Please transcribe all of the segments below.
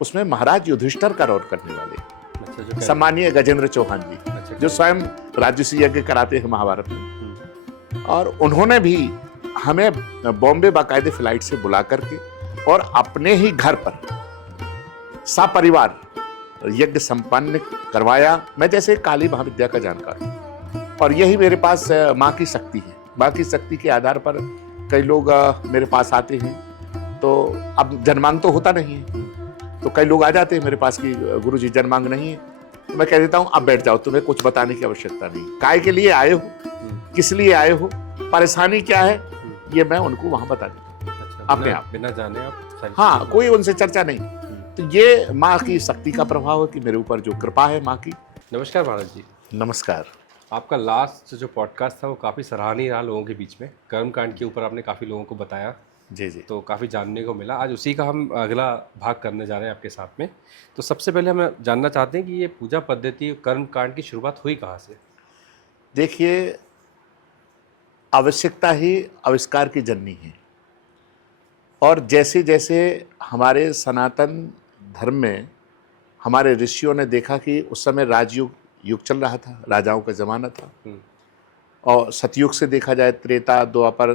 उसमें महाराज युधिष्ठिर का रोल करने वाले अच्छा, सम्मानीय गजेंद्र चौहान जी, अच्छा, जो स्वयं राजसी यज्ञ कराते हैं महाभारत में। और उन्होंने भी हमें बॉम्बे बाकायदे फ्लाइट से बुला करके और अपने ही घर पर सपरिवार यज्ञ संपन्न करवाया। मैं जैसे काली महाविद्या का जानकार हूं और यही मेरे पास माँ की शक्ति है। माँ की शक्ति के आधार पर कई लोग मेरे पास आते हैं, तो अब जनमांग तो होता नहीं है, तो कई लोग आ जाते हैं मेरे पास कि गुरुजी जनमांग नहीं है, तो मैं कह देता हूं अब बैठ जाओ, तुम्हें कुछ बताने की आवश्यकता नहीं। काय के लिए आए हो, किस लिए आए हो, परेशानी क्या है, ये मैं उनको वहां बता देता हूं। अच्छा, अपने आप बिना जाने आप हाँ, कोई उनसे चर्चा नहीं। तो ये माँ की शक्ति का प्रभाव है कि मेरे ऊपर जो कृपा है माँ की। नमस्कार महाराज जी। नमस्कार। आपका लास्ट जो पॉडकास्ट था वो काफ़ी सराहनीय रहा लोगों के बीच में। कर्मकांड के ऊपर आपने काफ़ी लोगों को बताया, जी जी। तो काफ़ी जानने को मिला। आज उसी का हम अगला भाग करने जा रहे हैं आपके साथ में। तो सबसे पहले हम जानना चाहते हैं कि ये पूजा पद्धति कर्मकांड की शुरुआत हुई कहाँ से? देखिए, आवश्यकता ही आविष्कार की जननी है। और जैसे जैसे हमारे सनातन धर्म में हमारे ऋषियों ने देखा कि उस समय राजयुग युग चल रहा था, राजाओं का ज़माना था, और सतयुग से देखा जाए त्रेता द्वापर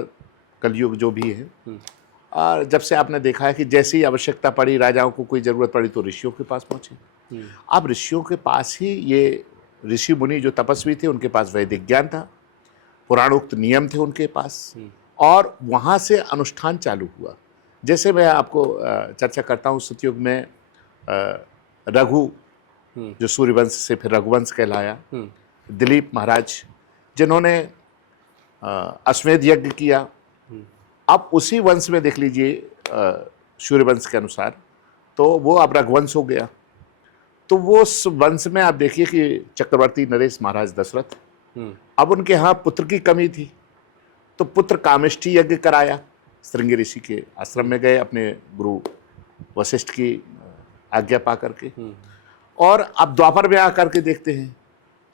कलयुग जो भी है, और जब से आपने देखा है कि जैसे ही आवश्यकता पड़ी, राजाओं को कोई ज़रूरत पड़ी तो ऋषियों के पास पहुँचे। अब ऋषियों के पास ही ये ऋषि मुनि जो तपस्वी थे, उनके पास वैदिक ज्ञान था, पुराणोक्त नियम थे उनके पास, और वहाँ से अनुष्ठान चालू हुआ। जैसे मैं आपको चर्चा करता हूँ, सतयुग में रघु जो सूर्यवंश से फिर रघुवंश कहलाया, दिलीप महाराज जिन्होंने अश्वमेध यज्ञ किया, अब उसी वंश में देख लीजिए सूर्यवंश के अनुसार, तो वो अब रघुवंश हो गया। तो वो उस वंश में आप देखिए कि चक्रवर्ती नरेश महाराज दशरथ, अब उनके यहाँ पुत्र की कमी थी, तो पुत्र कामेष्ठी यज्ञ कराया। श्रृंगी ऋषि के आश्रम में गए अपने गुरु वशिष्ठ की आज्ञा पा करके, और अब द्वापर में आकर के देखते हैं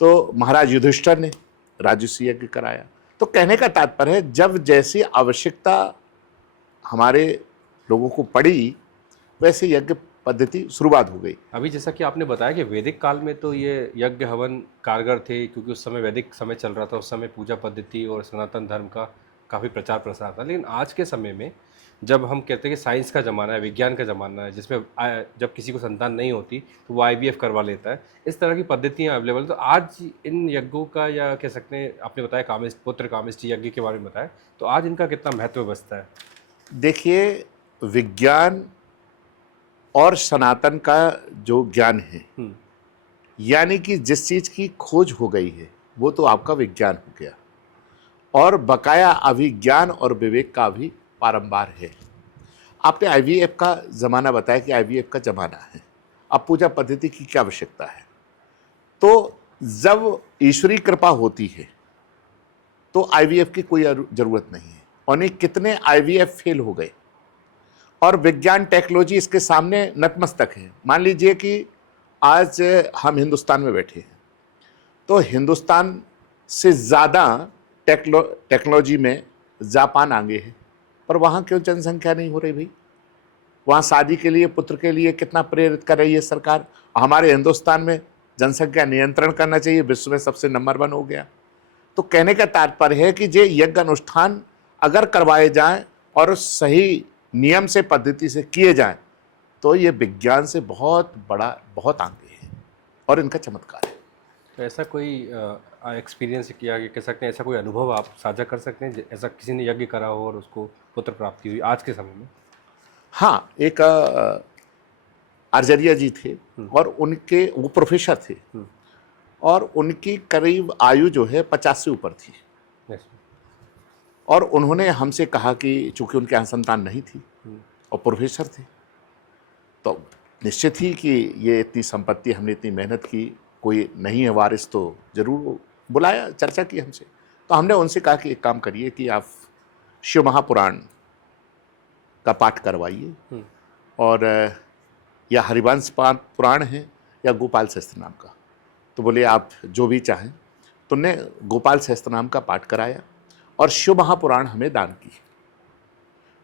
तो महाराज युधिष्ठिर ने राजसी यज्ञ कराया। तो कहने का तात्पर्य है, जब जैसी आवश्यकता हमारे लोगों को पड़ी, वैसे यज्ञ पद्धति शुरुआत हो गई। अभी जैसा कि आपने बताया कि वैदिक काल में तो ये यज्ञ हवन कारगर थे, क्योंकि उस समय वैदिक समय चल रहा था, उस समय पूजा पद्धति और सनातन धर्म का काफ़ी प्रचार प्रसार था। लेकिन आज के समय में जब हम कहते हैं कि साइंस का ज़माना है, विज्ञान का ज़माना है, जिसमें जब किसी को संतान नहीं होती तो वो IVF करवा लेता है, इस तरह की पद्धतियाँ अवेलेबल। तो आज इन यज्ञों का, या कह सकते हैं, आपने बताया पुत्र कामेष्ठी यज्ञ के बारे में बताया, तो आज इनका कितना महत्व बचता है? देखिए, विज्ञान और सनातन का जो ज्ञान है, यानी कि जिस चीज़ की खोज हो गई है वो तो आपका विज्ञान हो गया, और बकाया अभिज्ञान और विवेक का भी बारंबार है। आपने IVF का ज़माना बताया कि IVF का ज़माना है, अब पूजा पद्धति की क्या आवश्यकता है? तो जब ईश्वरीय कृपा होती है तो IVF की कोई ज़रूरत नहीं है। और कितने IVF फेल हो गए, और विज्ञान टेक्नोलॉजी इसके सामने नतमस्तक है। मान लीजिए कि आज हम हिंदुस्तान में बैठे हैं, तो हिंदुस्तान से ज़्यादा टेक्नोलॉजी में जापान आगे है, पर वहाँ क्यों जनसंख्या नहीं हो रही भाई? वहाँ शादी के लिए, पुत्र के लिए कितना प्रेरित कर रही है सरकार। हमारे हिंदुस्तान में जनसंख्या नियंत्रण करना चाहिए, विश्व में सबसे नंबर 1 हो गया। तो कहने का तात्पर्य है कि ये यज्ञ अनुष्ठान अगर करवाए जाएं और सही नियम से, पद्धति से किए जाएं, तो ये विज्ञान से बहुत बड़ा, बहुत आगे है और इनका चमत्कार है। तो ऐसा कोई एक्सपीरियंस किया, कह सकते हैं, ऐसा कोई अनुभव आप साझा कर सकते हैं, ऐसा किसी ने यज्ञ करा हो और उसको पुत्र प्राप्ति हुई आज के समय में? हाँ, एक आचार्य जी थे, और उनके वो प्रोफेसर थे, और उनकी करीब आयु जो है 50 से ऊपर थी। और उन्होंने हमसे कहा कि चूंकि उनके यहाँ संतान नहीं थी और प्रोफेसर थे, तो निश्चित ही कि ये इतनी संपत्ति, हमने इतनी मेहनत की, कोई नहीं है वारिस, तो जरूर बुलाया, चर्चा की हमसे। तो हमने उनसे कहा कि एक काम करिए कि आप शिव महापुराण का पाठ करवाइए, और या हरिवंश पुराण है या गोपाल सहस्त्र नाम का। तो बोले आप जो भी चाहें। तो उन्होंने गोपाल सहस्त्र नाम का पाठ कराया और शिव महापुराण हमें दान की।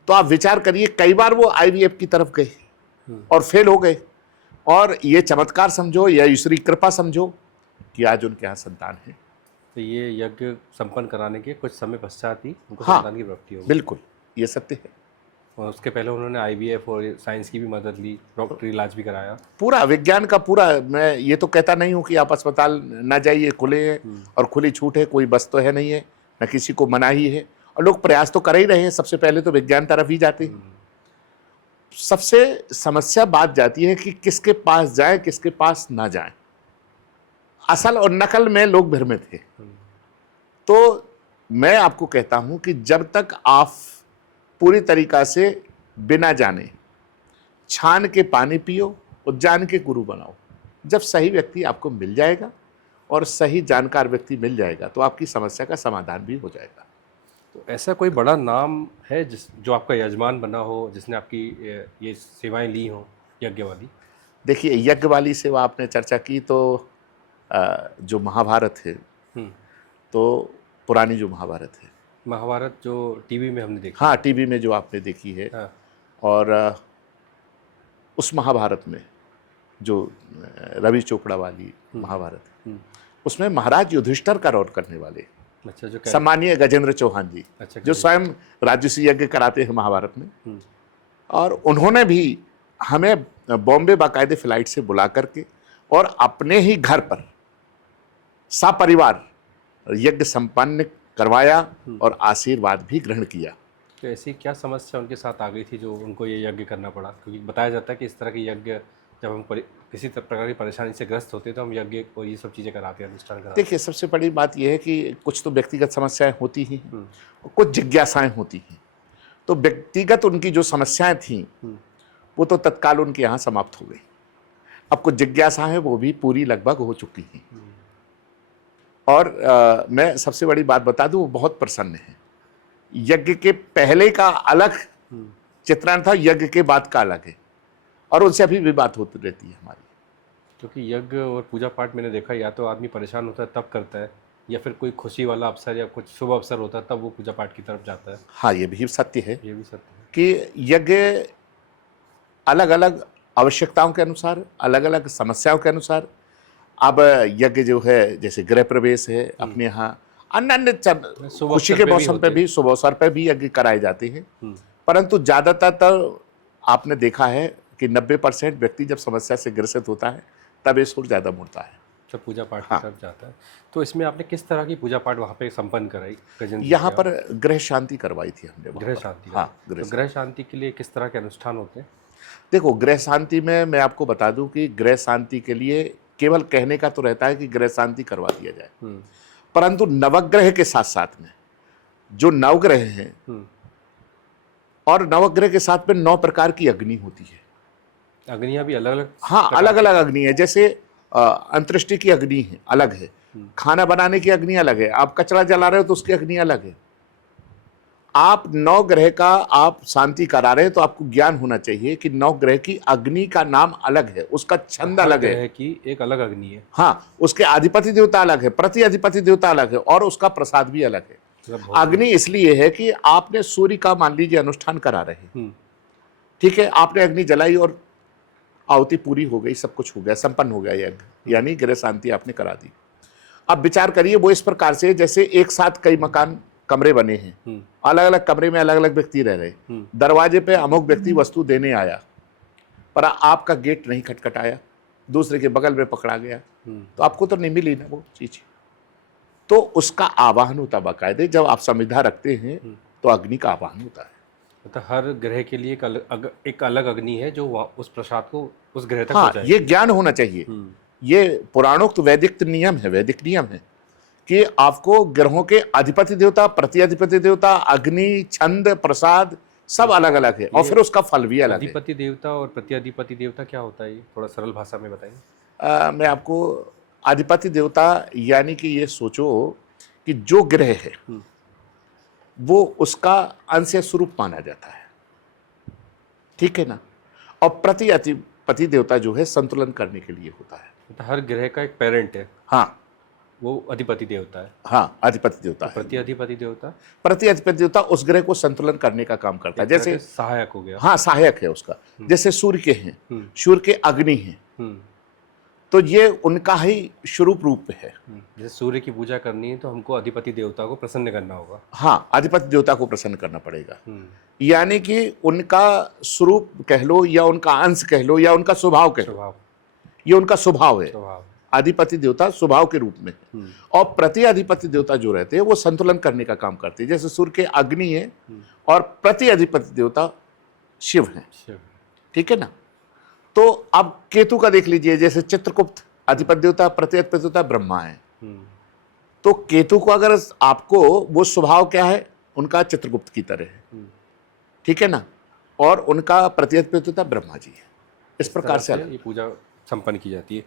तो आप विचार करिए, कई बार वो IVF की तरफ गए और फेल हो गए, और ये चमत्कार समझो या ईश्वरी कृपा समझो कि आज उनके यहाँ संतान है। तो ये यज्ञ संपन्न कराने के कुछ समय पश्चात ही उनको हाँ, संतान की प्राप्ति होगी। बिल्कुल, ये सत्य है। और उसके पहले उन्होंने आईवीएफ और साइंस की भी मदद ली, डॉक्टरी इलाज भी कराया। पूरा विज्ञान का पूरा, मैं ये तो कहता नहीं हूँ कि आप अस्पताल ना जाइए, खुले हैं और खुली छूट है, कोई बस तो है नहीं है, न किसी को मनाही है, और लोग प्रयास तो कर ही रहे हैं। सबसे पहले तो विज्ञान तरफ ही जाते हैं। सबसे समस्या बात जाती है कि किसके पास जाए, किसके पास ना जाए। असल और नकल में लोग भ्रमित हैं। तो मैं आपको कहता हूं कि जब तक आप पूरी तरीका से बिना जाने छान के पानी पियो और जान के गुरु बनाओ। जब सही व्यक्ति आपको मिल जाएगा और सही जानकार व्यक्ति मिल जाएगा तो आपकी समस्या का समाधान भी हो जाएगा। तो ऐसा कोई बड़ा नाम है जो आपका यजमान बना हो, जिसने आपकी ये सेवाएं ली हों यज्ञ वाली? देखिए, यज्ञ वाली सेवा आपने चर्चा की तो जो महाभारत है, तो पुरानी जो महाभारत है, महाभारत जो टीवी में हमने देखी। हाँ, टीवी में जो आपने देखी है। हाँ। और उस महाभारत में जो रवि चोपड़ा वाली महाभारत है, उसमें महाराज युधिष्ठिर का रोल करने वाले अच्छा, जो सम्मानीय गजेंद्र चौहान जी, अच्छा, जो स्वयं राजसी यज्ञ कराते हैं महाभारत में, और उन्होंने भी हमें बॉम्बे बाकायदे फ्लाइट से बुला करके और अपने ही घर पर सपरिवार यज्ञ संपन्न करवाया और आशीर्वाद भी ग्रहण किया। तो ऐसी क्या समस्या उनके साथ आ गई थी जो उनको ये यज्ञ करना पड़ा? क्योंकि बताया जाता है कि इस तरह के यज्ञ जब हम किसी प्रकार की परेशानी से ग्रस्त होते हैं तो हम यज्ञ और ये सब चीज़ें कराते हैं, अनुष्ठान कराते हैं। देखिए, सबसे बड़ी बात यह है कि कुछ तो व्यक्तिगत समस्याएं होती ही हैं और कुछ जिज्ञासाएं होती हैं। तो व्यक्तिगत उनकी जो समस्याएं थीं वो तो तत्काल उनके यहाँ समाप्त हो गई। अब कुछ जिज्ञासाएं वो भी पूरी लगभग हो चुकी हैं। और मैं सबसे बड़ी बात बता दूं, वो बहुत प्रसन्न है। यज्ञ के पहले का अलग चित्रण था, यज्ञ के बाद का अलग है, और उनसे अभी भी बात होती रहती है हमारी। क्योंकि यज्ञ और पूजा पाठ मैंने देखा, या तो आदमी परेशान होता है तब करता है, या फिर कोई खुशी वाला अवसर या कुछ शुभ अवसर होता है तब वो पूजा पाठ की तरफ जाता है। हाँ, ये भी सत्य है, ये भी सत्य है कि यज्ञ अलग अलग आवश्यकताओं के अनुसार, अलग अलग समस्याओं के अनुसार। अब यज्ञ जो है, जैसे गृह प्रवेश है अपने यहाँ, अन्य अन्य खुशी के मौसम पे भी, शुभ अवसर पे भी यज्ञ कराए जाते हैं। परंतु ज़्यादातर तो आपने देखा है कि 90% व्यक्ति जब समस्या से ग्रसित होता है तब ये सुर ज़्यादा मुड़ता है, जब पूजा पाठ की तरफ जाता है। तो इसमें आपने किस तरह की पूजा पाठ वहाँ पे संपन्न कराई? यहाँ पर गृह शांति करवाई थी हमने। गृह शांति? हाँ, गृह शांति के लिए किस तरह के अनुष्ठान होते हैं? देखो, गृह शांति में मैं आपको बता दूं कि गृह शांति के लिए केवल कहने का तो रहता है कि गृह शांति करवा दिया जाए, परंतु नवग्रह के साथ साथ में जो नवग्रह हैं, और नवग्रह के साथ में 9 प्रकार की अग्नि होती है। अग्नियां भी अलग अलग? हाँ, अलग अलग अग्नि है। जैसे अंतरिष्टि की अग्नि है, अलग है। खाना बनाने की अग्नि अलग है। आप कचरा जला रहे हो तो उसकी अग्नि अलग है। आप 9 ग्रह का आप शांति करा रहे हैं तो आपको ज्ञान होना चाहिए कि 9 ग्रह की अग्नि का नाम अलग है, उसका छंद अलग है कि एक अलग अग्नि है। हाँ, उसके अधिपति देवता अलग है, प्रति अधिपति देवता अलग है, और उसका प्रसाद भी अलग है। अग्नि इसलिए है कि आपने सूर्य का मान लीजिए अनुष्ठान करा रहे हैं, ठीक है, आपने अग्नि जलाई और आहुति पूरी हो गई, सब कुछ हो गया, संपन्न हो गया यज्ञ, यानी गृह शांति आपने करा दी। अब विचार करिए, वो इस प्रकार से जैसे एक साथ कई मकान कमरे बने हैं, अलग अलग कमरे में अलग अलग व्यक्ति रह रहे, दरवाजे पे अमुक व्यक्ति वस्तु देने आया, पर आपका गेट नहीं खटखटाया, दूसरे के बगल में पकड़ा गया, तो आपको तो नहीं मिली ना वो चीज। तो उसका आवाहन होता बाकायदे, जब आप संविधा रखते हैं तो अग्नि का आवाहन होता है। मतलब हर ग्रह के लिए एक अलग अग्नि है जो उस प्रसाद को उस ग्रह तक हाँ, ये ज्ञान होना चाहिए। ये पुराणोक्त वैदिक नियम है, वैदिक नियम है कि आपको ग्रहों के अधिपति देवता, प्रति अधिपति देवता, अग्नि, छंद, प्रसाद सब अलग अलग है, और फिर उसका फल भी अलग है। अधिपति देवता और प्रति अधिपति देवता क्या होता है, ये थोड़ा सरल भाषा में बताइए। मैं आपको अधिपति देवता यानी कि ये सोचो कि जो ग्रह है वो उसका अंश स्वरूप माना जाता है, ठीक है ना, और प्रति अधिपति देवता जो है संतुलन करने के लिए होता है। तो हर ग्रह का एक पेरेंट है। हाँ, वो अधिपति देवता है। हाँ, अधिपति देवता है। प्रति अधिपति देवता? प्रति अधिपति देवता उस ग्रह को संतुलन करने का काम करता है, जैसे सहायक हो गया। हाँ, सहायक है उसका। जैसे सूर्य के हैं, सूर्य के अग्नि हैं, तो ये उनका ही स्वरूप रूप है। जैसे सूर्य की पूजा करनी है तो हमको अधिपति देवता को प्रसन्न करना होगा। हाँ, अधिपति देवता को प्रसन्न करना पड़ेगा। यानी कि उनका स्वरूप कह लो या उनका अंश कह लो या उनका स्वभाव कह लो, स्वभाव, ये उनका स्वभाव है। स्वभाव, अधिपति देवता स्वभाव के रूप में है। और प्रति अधिपति देवता जो रहते हैं वो संतुलन करने का काम करते हैं। जैसे सूर्य के अग्नि है और प्रति अधिपति देवता शिव है, शिव। ठीक है ना। तो अब केतु का देख लीजिए, जैसे चित्रगुप्त अधिपति देवता प्रति अधिपति देवता ब्रह्मा है। तो केतु को अगर आपको वो स्वभाव क्या है उनका चित्रगुप्त की तरह है, ठीक है ना, और उनका प्रति अधिपति देवता ब्रह्मा जी है। इस प्रकार से ये पूजा संपन्न की जाती है।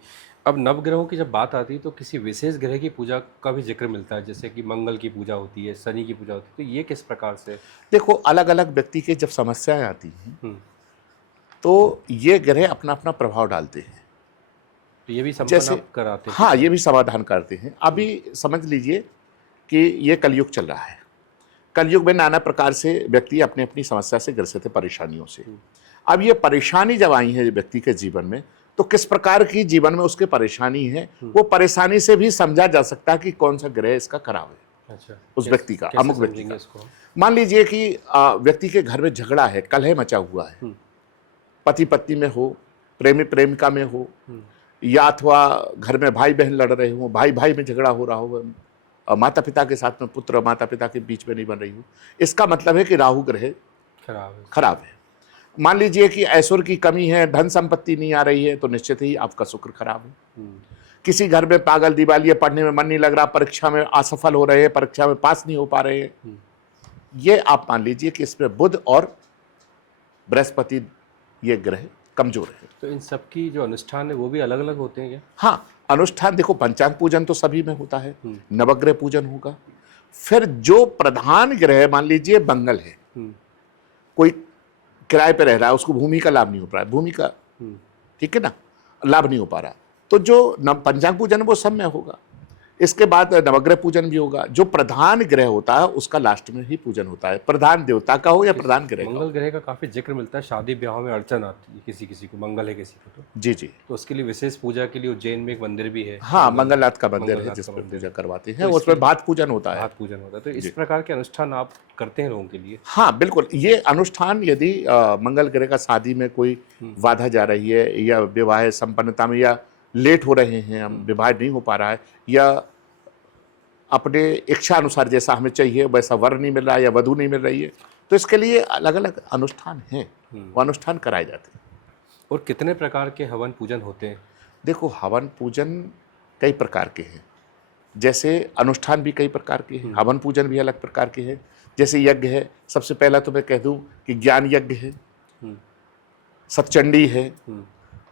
अब नवग्रहों की जब बात आती है तो किसी विशेष ग्रह की पूजा का भी जिक्र मिलता है, जैसे कि मंगल की पूजा होती है, शनि की पूजा होती है, तो ये किस प्रकार से? देखो, अलग अलग व्यक्ति के जब समस्याएं आती हैं तो ये ग्रह अपना अपना प्रभाव डालते हैं। तो ये भी जैसे संपन्न कराते हैं? हाँ, ये भी समाधान करते हैं। अभी समझ लीजिए कि ये कलयुग चल रहा है। कलयुग में नाना प्रकार से व्यक्ति अपनी अपनी समस्या से ग्रसित है, परेशानियों से। अब ये परेशानी जब आई है व्यक्ति के जीवन में, तो किस प्रकार की जीवन में उसके परेशानी है, वो परेशानी से भी समझा जा सकता है कि कौन सा ग्रह इसका खराब है। अच्छा, उस व्यक्ति का, अमुक व्यक्ति का। इसको मान लीजिए कि व्यक्ति के घर में झगड़ा है, कलह मचा हुआ है, पति पत्नी में हो, प्रेमी प्रेमिका में हो, या अथवा घर में भाई बहन लड़ रहे हो, भाई भाई में झगड़ा हो रहा हो, माता पिता के साथ में पुत्र माता पिता के बीच में नहीं बन रही हो, इसका मतलब है कि राहु ग्रह खराब है। मान लीजिए कि ऐश्वर्य की कमी है, धन संपत्ति नहीं आ रही है, तो निश्चित ही आपका शुक्र खराब है। किसी घर में पागल दिवालिया, पढ़ने में मन नहीं लग रहा, परीक्षा में असफल हो रहे हैं, परीक्षा में पास नहीं हो पा रहे हैं, ये आप मान लीजिए कि इसमें बुध और बृहस्पति ये ग्रह कमजोर है। तो इन सब की जो अनुष्ठान है वो भी अलग अलग होते हैं क्या? हाँ, अनुष्ठान देखो, पंचांग पूजन तो सभी में होता है, नवग्रह पूजन होगा। फिर जो प्रधान ग्रह मान लीजिए मंगल है, कोई किराए पे रह रहा है, उसको भूमि का लाभ नहीं हो पा रहा है, भूमि का, ठीक है ना, लाभ नहीं हो पा रहा, तो जो पंचांग पूजन वो सब में होगा। इसके बाद नवग्रह पूजन भी होगा। जो प्रधान ग्रह होता है उसका लास्ट में ही पूजन होता है, प्रधान देवता का हो या प्रधान ग्रह का। मंगल ग्रह का काफी जिक्र मिलता है, शादी ब्याह में अड़चन आती है, किसी किसी को मंगल है, किसी को तो जी, तो उसके लिए विशेष पूजा के लिए उज्जैन में एक मंदिर भी है। हाँ, मंगलनाथ का मंदिर है जिसमें पूजा करवाते हैं, उसमें भात पूजन होता है। भात पूजन होता है। तो इस प्रकार के अनुष्ठान आप करते हैं लोगों के लिए? हाँ, बिल्कुल। ये अनुष्ठान यदि मंगल ग्रह का शादी में कोई बाधा जा रही है, या विवाह संपन्नता में या लेट हो रहे हैं, हम विवाह नहीं हो पा रहा है, या अपने इच्छा अनुसार जैसा हमें चाहिए वैसा वर नहीं मिल रहा है या वधु नहीं मिल रही है, तो इसके लिए अलग अलग अनुष्ठान हैं, वो अनुष्ठान कराए जाते हैं। और कितने प्रकार के हवन पूजन होते हैं? देखो, हवन पूजन कई प्रकार के हैं, जैसे अनुष्ठान भी कई प्रकार के हैं, हवन पूजन भी अलग प्रकार के हैं। जैसे यज्ञ है, सबसे पहला तो मैं कह दूं कि ज्ञान यज्ञ है, सतचंडी है,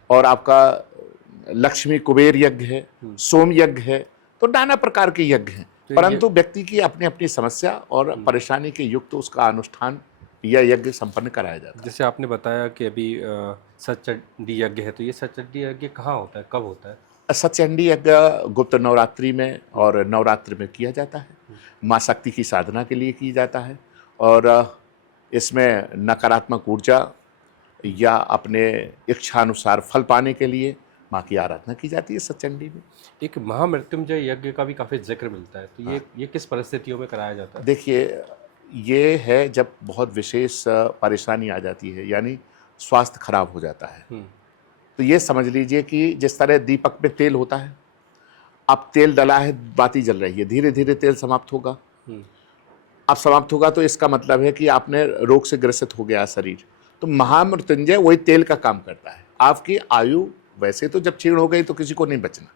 और आपका लक्ष्मी कुबेर यज्ञ है, सोम यज्ञ है, तो नाना प्रकार के यज्ञ हैं। परंतु व्यक्ति की अपनी अपनी समस्या और परेशानी के युक्त उसका अनुष्ठान या यज्ञ संपन्न कराया जाता है। जैसे आपने बताया कि अभी सतचंडी यज्ञ है, तो ये सतचंडी यज्ञ कहाँ होता है, कब होता है? सतचंडी यज्ञ गुप्त नवरात्रि में और नवरात्र में किया जाता है, माँ शक्ति की साधना के लिए किया जाता है, और इसमें नकारात्मक ऊर्जा या अपने इच्छानुसार फल पाने के लिए माँ की आराधना की जाती है सतचंडी में। एक महामृत्युंजय यज्ञ का भी काफ़ी जिक्र मिलता है, तो ये किस परिस्थितियों में कराया जाता है? देखिए, ये है जब बहुत विशेष परेशानी आ जाती है, यानी स्वास्थ्य खराब हो जाता है, तो ये समझ लीजिए कि जिस तरह दीपक में तेल होता है, अब तेल डला है, बाती जल रही है, धीरे धीरे तेल समाप्त होगा। अब समाप्त होगा तो इसका मतलब है कि आपने रोग से ग्रसित हो गया शरीर। तो महामृत्युंजय वही तेल का काम करता है। आपकी आयु वैसे तो जब क्षीण हो गई तो किसी को नहीं बचना,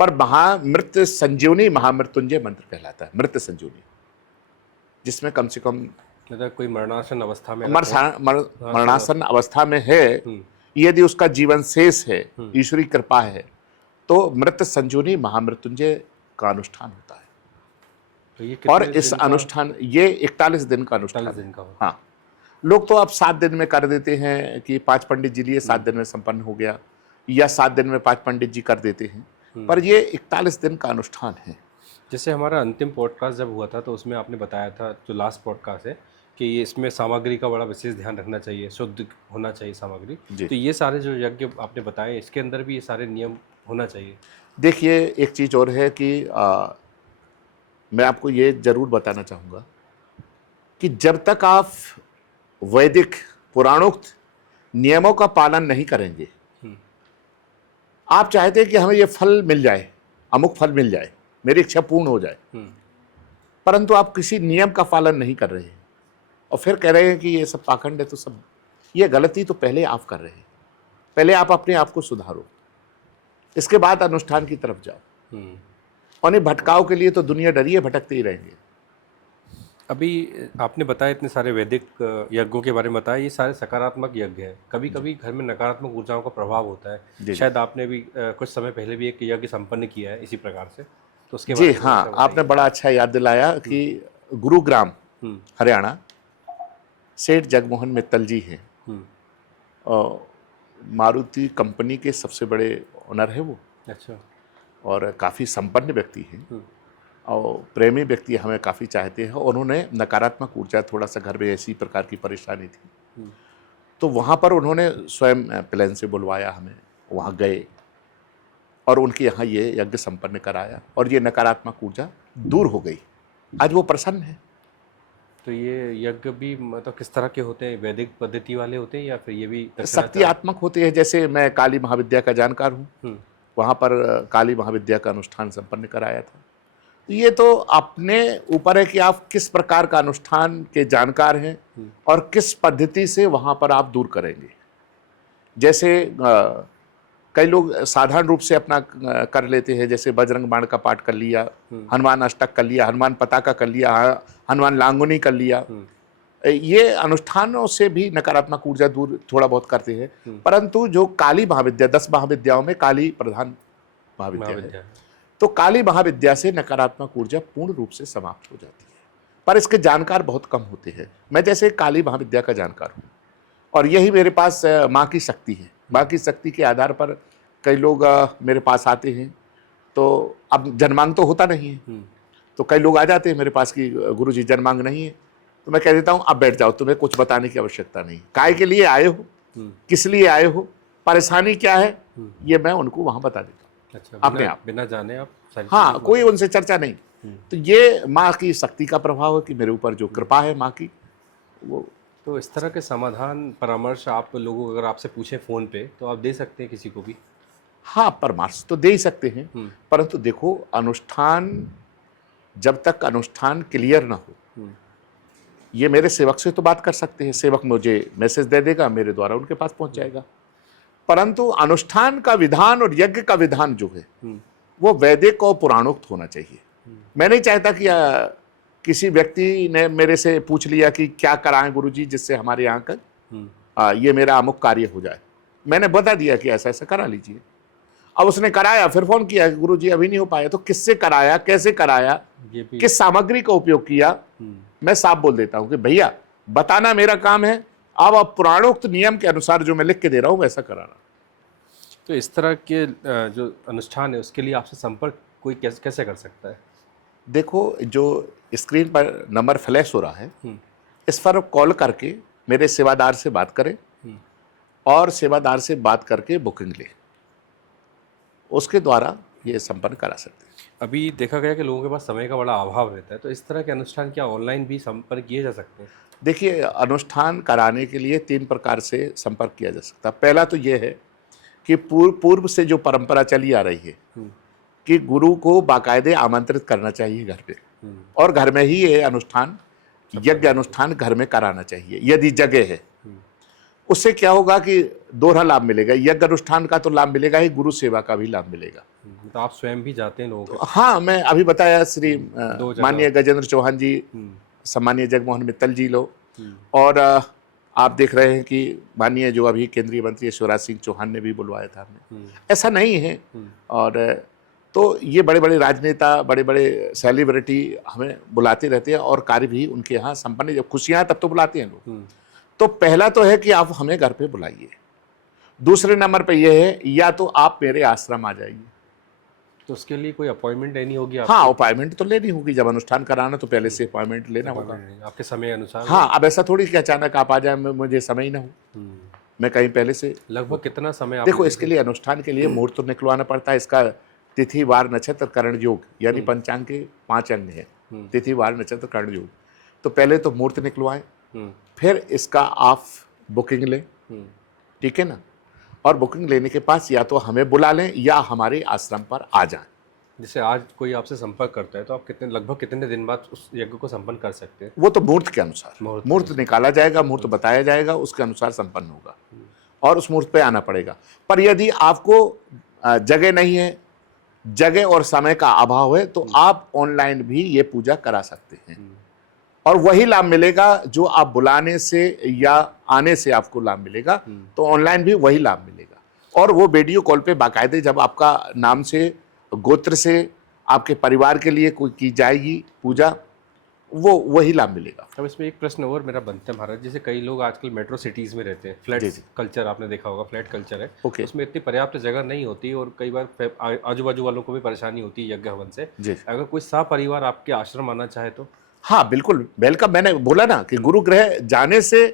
पर महामृत्यु संजीवनी महामृत्युंजय मंत्र कहलाता है, मृत्यु संजीवनी, जिसमें कम से कम मतलब कोई मरणासन अवस्था में मरणासन अवस्था में है, यदि उसका जीवन शेष है, ईश्वरी कृपा है, तो मृत्यु संजीवनी महामृत्युंजय का अनुष्ठान होता है। तो ये और इस अनुष्ठान, ये 41 दिन का अनुष्ठान है। हाँ, लोग तो अब 7 दिन में कर देते हैं कि 5 पंडित जी लिए 7 दिन में संपन्न हो गया, या 7 दिन में 5 पंडित जी कर देते हैं, पर ये 41 दिन का अनुष्ठान है। जैसे हमारा अंतिम पॉडकास्ट जब हुआ था तो उसमें आपने बताया था, जो लास्ट पॉडकास्ट है, कि ये इसमें सामग्री का बड़ा विशेष ध्यान रखना चाहिए, शुद्ध होना चाहिए सामग्री। जी। तो ये सारे जो यज्ञ आपने बताए, इसके अंदर भी ये सारे नियम होना चाहिए। देखिए, एक चीज़ और है कि मैं आपको ये ज़रूर बताना चाहूँगा कि जब तक आप वैदिक पुराणोक्त नियमों का पालन नहीं करेंगे, आप चाहते हैं कि हमें ये फल मिल जाए, अमुक फल मिल जाए, मेरी इच्छा पूर्ण हो जाए, परंतु आप किसी नियम का पालन नहीं कर रहे हैं और फिर कह रहे हैं कि ये सब पाखंड है, तो सब ये गलती तो पहले आप कर रहे हैं। पहले आप अपने आप को सुधारो, इसके बाद अनुष्ठान की तरफ जाओ। और नहीं भटकाव के लिए तो दुनिया डरी है, भटकते ही रहेंगे। अभी आपने बताया इतने सारे वैदिक यज्ञों के बारे में बताया, ये सारे सकारात्मक यज्ञ हैं। कभी कभी घर में नकारात्मक ऊर्जाओं का प्रभाव होता है। शायद आपने भी कुछ समय पहले भी एक यज्ञ संपन्न किया है इसी प्रकार से, तो उसके जी बारे में हाँ, आपने बड़ा अच्छा याद दिलाया कि गुरुग्राम हरियाणा सेठ जगमोहन मित्तल जी हैं, और मारुति कंपनी के सबसे बड़े ओनर है वो। अच्छा। और काफ़ी संपन्न व्यक्ति हैं और प्रेमी व्यक्ति, हमें काफ़ी चाहते हैं। उन्होंने नकारात्मक ऊर्जा, थोड़ा सा घर में ऐसी प्रकार की परेशानी थी, तो वहाँ पर उन्होंने स्वयं प्लेन से बुलवाया हमें, वहाँ गए और उनके यहाँ ये यज्ञ संपन्न कराया और ये नकारात्मक ऊर्जा दूर हो गई। आज वो प्रसन्न है। तो ये यज्ञ भी मतलब किस तरह के होते हैं? वैदिक पद्धति वाले होते हैं या फिर ये भी शक्तियात्मक होते हैं? जैसे मैं काली महाविद्या का जानकार हूँ, वहाँ पर काली महाविद्या का अनुष्ठान संपन्न कराया था। ये तो अपने ऊपर है कि आप किस प्रकार का अनुष्ठान के जानकार हैं और किस पद्धति से वहाँ पर आप दूर करेंगे। जैसे कई लोग साधारण रूप से अपना कर लेते हैं, जैसे बजरंग बाण का पाठ कर लिया, हनुमान अष्टक कर लिया, हनुमान पताका कर लिया, हनुमान लांगुनी कर लिया। ये अनुष्ठानों से भी नकारात्मक ऊर्जा दूर थोड़ा बहुत करते हैं, परंतु जो काली महाविद्या, 10 महाविद्याओं में काली प्रधान महाविद्या है, तो काली महाविद्या से नकारात्मक ऊर्जा पूर्ण रूप से समाप्त हो जाती है। पर इसके जानकार बहुत कम होते हैं। मैं जैसे काली महाविद्या का जानकार हूँ और यही मेरे पास माँ की शक्ति है। माँ की शक्ति के आधार पर कई लोग मेरे पास आते हैं, तो अब जन्मांग तो होता नहीं है, तो कई लोग आ जाते हैं मेरे पास कि गुरुजी जन्मांग नहीं है, तो मैं कह देता हूँ अब बैठ जाओ, तुम्हें कुछ बताने की आवश्यकता नहीं। काय के लिए आए हो, किस लिए आए हो, परेशानी क्या है, ये मैं उनको वहाँ बता देता हूँ। अच्छा, अपने आप बिना जाने आप हाँ, कोई उनसे चर्चा नहीं। तो ये माँ की शक्ति का प्रभाव है कि मेरे ऊपर जो कृपा है माँ की, वो। तो इस तरह के समाधान परामर्श आप लोगों को अगर आपसे पूछे फ़ोन पे, तो आप दे सकते हैं किसी को भी? हाँ, परामर्श तो दे ही सकते हैं, परंतु देखो, अनुष्ठान जब तक अनुष्ठान क्लियर ना हो, ये मेरे सेवक से तो बात कर सकते हैं, सेवक मुझे मैसेज दे देगा, मेरे द्वारा उनके पास पहुंच जाएगा, परंतु अनुष्ठान का विधान और यज्ञ का विधान जो है वो वैदिक और पुराणोक्त होना चाहिए। मैं नहीं चाहता कि किसी व्यक्ति ने मेरे से पूछ लिया कि क्या कराएं गुरुजी जिससे हमारे यहाँ का ये मेरा अमुक कार्य हो जाए। मैंने बता दिया कि ऐसा ऐसा करा लीजिए। अब उसने कराया, फिर फोन किया कि गुरुजी अभी नहीं हो पाया, तो किससे कराया, कैसे कराया, किस सामग्री का उपयोग किया, मैं साफ बोल देता हूं कि भैया बताना मेरा काम है, अब आप पुराणोक्त नियम के अनुसार जो मैं लिख के दे रहा हूं वैसा कराना। तो इस तरह के जो अनुष्ठान है उसके लिए आपसे संपर्क कोई कैसे कर सकता है? देखो, जो स्क्रीन पर नंबर फ्लैश हो रहा है, इस पर कॉल करके मेरे सेवादार से बात करें और सेवादार से बात करके बुकिंग ले, उसके द्वारा ये संपन्न करा सकते हैं। अभी देखा गया कि लोगों के पास समय का बड़ा अभाव रहता है, तो इस तरह के अनुष्ठान क्या ऑनलाइन भी संपर्क किए जा सकते हैं? देखिए, अनुष्ठान कराने के लिए 3 प्रकार से संपर्क किया जा सकता है। पहला तो ये है कि पूर्व से जो परंपरा चली आ रही है कि गुरु को बाकायदे आमंत्रित करना चाहिए घर पे, और घर में ही ये अनुष्ठान, यज्ञ अनुष्ठान घर में कराना चाहिए यदि जगह है। उससे क्या होगा कि दोहरा लाभ मिलेगा, यज्ञ अनुष्ठान का तो लाभ मिलेगा ही, गुरु सेवा का भी लाभ मिलेगा। तो आप स्वयं भी जाते हैं लोगों के? हाँ, मैं अभी बताया, श्री माननीय गजेंद्र चौहान जी, सम्मानीय जगमोहन मित्तल जी लोग, और आप देख रहे हैं कि माननीय जो अभी केंद्रीय मंत्री शिवराज सिंह चौहान ने भी बुलवाया था हमें। ऐसा नहीं है, और तो ये बड़े बड़े राजनेता, बड़े बड़े सेलिब्रिटी हमें बुलाते रहते हैं और कार्य भी उनके यहाँ संपन्न, जब खुशियाँ तब तो बुलाते हैं लोग। तो पहला तो है कि आप हमें घर पे बुलाइए। दूसरे नंबर पे ये है, या तो आप मेरे आश्रम आ जाइए। तो उसके लिए कोई अपॉइंटमेंट लेनी होगी हाँ, अपॉइंटमेंट तो लेनी होगी। जब अनुष्ठान कराना तो पहले से अपॉइंटमेंट लेना होगा। आपके समय अनुसार? हाँ, अब ऐसा थोड़ी कि अचानक आप आ जाए, मुझे समय ही ना हो, मैं कहीं पहले से। लगभग कितना समय आप देखो, इसके लिए अनुष्ठान के लिए मुहूर्त तो निकलवाना पड़ता है। इसका तिथि वार नक्षत्र करण योग यानी पंचांग के 5 अंग हैं, तिथि वार नक्षत्र करण योग। तो पहले तो मुहूर्त निकलवाएं, फिर इसका आप बुकिंग लें, ठीक है ना। और बुकिंग लेने के पास या तो हमें बुला लें या हमारे आश्रम पर आ जाएं। जैसे आज कोई आपसे संपर्क करता है तो आप लगभग कितने दिन बाद उस यज्ञ को संपन्न कर सकते हैं? वो तो मुहूर्त के अनुसार, मुहूर्त निकाला जाएगा, मुहूर्त बताया जाएगा, उसके अनुसार संपन्न होगा और उस मुहूर्त पे आना पड़ेगा। पर यदि आपको जगह नहीं है, जगह और समय का अभाव है, तो आप ऑनलाइन भी ये पूजा करा सकते हैं और वही लाभ मिलेगा जो आप बुलाने से या आने से आपको लाभ मिलेगा। तो ऑनलाइन भी वही लाभ मिलेगा और वो वीडियो कॉल पे बाकायदे जब आपका नाम से, गोत्र से, आपके परिवार के लिए कोई की जाएगी पूजा, वो वही लाभ मिलेगा। अब इसमें एक प्रश्न और मेरा बनता है महाराज, जैसे कई लोग आजकल मेट्रो सिटीज़ में रहते हैं, फ्लैट कल्चर आपने देखा होगा, फ्लैट कल्चर है, उसमें इतनी पर्याप्त जगह नहीं होती और कई बार आजू बाजू वालों को भी परेशानी होती है यज्ञ हवन से। अगर कोई सपरिवार आपके आश्रम आना चाहे तो? हाँ बिल्कुल, वेलकम। मैंने बोला ना कि गुरु गृह जाने से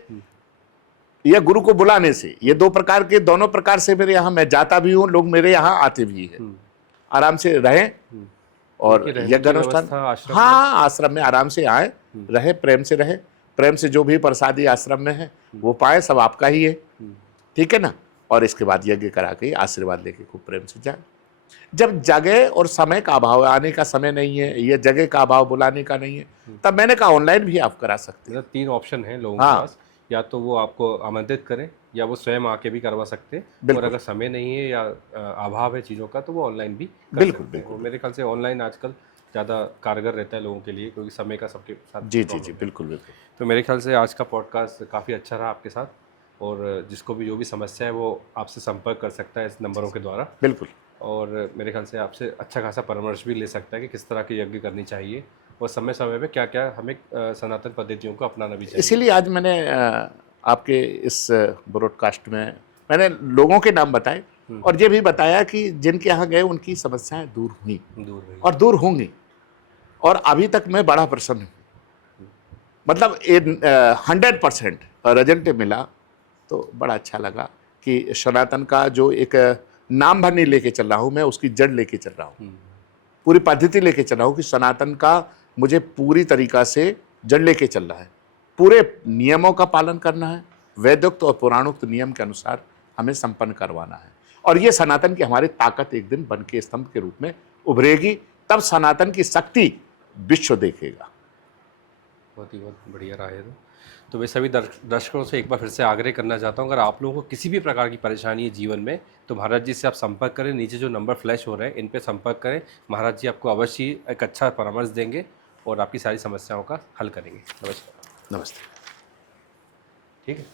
या गुरु को बुलाने से, ये दोनों प्रकार से मेरे यहाँ मैं जाता भी हूँ, लोग मेरे यहाँ आते भी हैं। आराम से रहें और यज्ञ अनुष्ठान, हाँ, आश्रम में आराम से आए, रहे, प्रेम से रहे, प्रेम से जो भी प्रसादी आश्रम में है वो पाए, सब आपका ही है, ठीक है ना। और इसके बाद यज्ञ करा के आशीर्वाद लेके खूब प्रेम से जाए। जब जगह और समय का अभाव है, आने का समय नहीं है, ये जगह का अभाव बुलाने का नहीं है, तब मैंने कहा ऑनलाइन भी आप करा सकते हैं। 3 ऑप्शन है लोगों के पास, या तो वो आपको आमंत्रित करें या वो स्वयं आके भी करवा सकते हैं, और अगर समय नहीं है या अभाव है चीज़ों का तो वो ऑनलाइन भी कर सकते हैं। मेरे ख्याल से ऑनलाइन आजकल ज़्यादा कारगर रहता है लोगों के लिए, क्योंकि समय का सबके साथ। जी जी जी, बिल्कुल बिल्कुल। तो मेरे ख्याल से आज का पॉडकास्ट काफ़ी अच्छा रहा आपके साथ, और जिसको भी जो भी समस्या है वो आपसे संपर्क कर सकता है इस नंबरों के द्वारा। बिल्कुल। और मेरे ख्याल से आपसे अच्छा खासा परामर्श भी ले सकता है कि किस तरह की यज्ञ करनी चाहिए और समय समय पे क्या क्या हमें सनातन पद्धतियों को अपनाना भी चाहिए। इसीलिए आज मैंने आपके इस ब्रॉडकास्ट में मैंने लोगों के नाम बताए और ये भी बताया कि जिनके यहाँ गए उनकी समस्याएं दूर हुई और दूर होंगी, और अभी तक मैं बड़ा प्रसन्न हूँ। मतलब 100% रिजल्ट मिला, तो बड़ा अच्छा लगा कि सनातन का जो एक नाम भर नहीं लेके चल रहा हूँ मैं, उसकी जड़ लेके चल रहा हूँ, पूरी पद्धति लेके चल रहा हूँ कि सनातन का मुझे पूरी तरीका से जड़ लेके चल रहा है। पूरे नियमों का पालन करना है, वेदोक्त और पुराणोक्त नियम के अनुसार हमें संपन्न करवाना है, और ये सनातन की हमारी ताकत एक दिन बन के स्तंभ के रूप में उभरेगी। तब सनातन की शक्ति विश्व देखेगा। बहुत बढ़िया रहा है। तो मैं सभी दर्शकों से एक बार फिर से आग्रह करना चाहता हूँ, अगर आप लोगों को किसी भी प्रकार की परेशानी है जीवन में, तो महाराज जी से आप संपर्क करें। नीचे जो नंबर फ्लैश हो रहे हैं इन पे संपर्क करें, महाराज जी आपको अवश्य एक अच्छा परामर्श देंगे और आपकी सारी समस्याओं का हल करेंगे। नमस्कार। नमस्ते। ठीक है।